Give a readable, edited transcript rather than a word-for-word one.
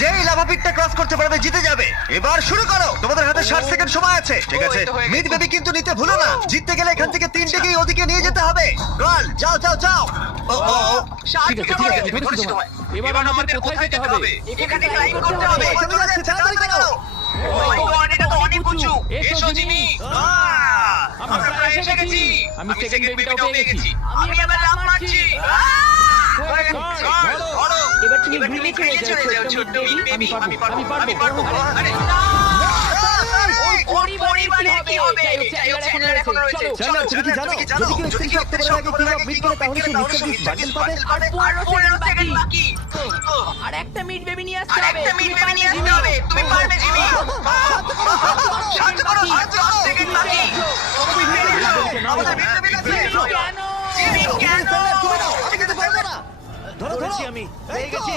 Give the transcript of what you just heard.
যেই lava পিটটা cross করতে পারবে জিতে যাবে। এবার শুরু করো, তোমাদের হাতে 60 সেকেন্ড সময় আছে। ঠিক আছে, এই তো হয়ে গেছে। মিড বেবি কিন্তু নিতে ভুলো না। জিততে গেলে এখান থেকে তিনটেকেই ওদিকে নিয়ে যেতে হবে। গার্ল যাও যাও যাও। ও ও ও, সাহায্য ঠিক আছে, করো। ঠিক আছে, ধরেছি তোমায়। এবার আমাদের কোথায় যেতে হবে? এখানে ক্লাইম করতে হবে। চলে যাচ্ছে, তাড়াতাড়ি করো। ও মাই গড, এটা তো অনেক উঁচু। এসো জিমি। আমরা প্রায় এসে গেছি। আমি সেকেন্ড বেবিটাও পেয়ে গেছি। আমি এবার লাফ মারছি। হয়ে গেছে। ধরো। এবার তুমি এবার ঘুরে তুমি চলে যাও, ছোট্ট ছোট্ট মিড বেবি। আমি পারবো। আরে না। ওর পরিবারের কি হবে? যাই হোক, চ্যানেলার এখনো রয়েছে। চ্যানেলার, তুমি কি জানো যদি কেউ স্ক্রিন শট করে আগে কিং অফ মিড করে তাহলে সে মিস্টার বিস্ট বাটন পাবে। আর 15 সেকেন্ড বাকি। আর একটা মিড বেবি নিয়ে আসতে আর হবে। একটা মিড বেবি নিয়ে আসতে হবে। তুমি পারবে জিমি। সাহায্য করো, 10 সেকেন্ড বাকি। আমাদের মিড বেবি কাছে এসো। কেন? জিমি কেন? আমি কিন্তু পারবো না। ধরো ধরো, আমি পেয়ে গেছি।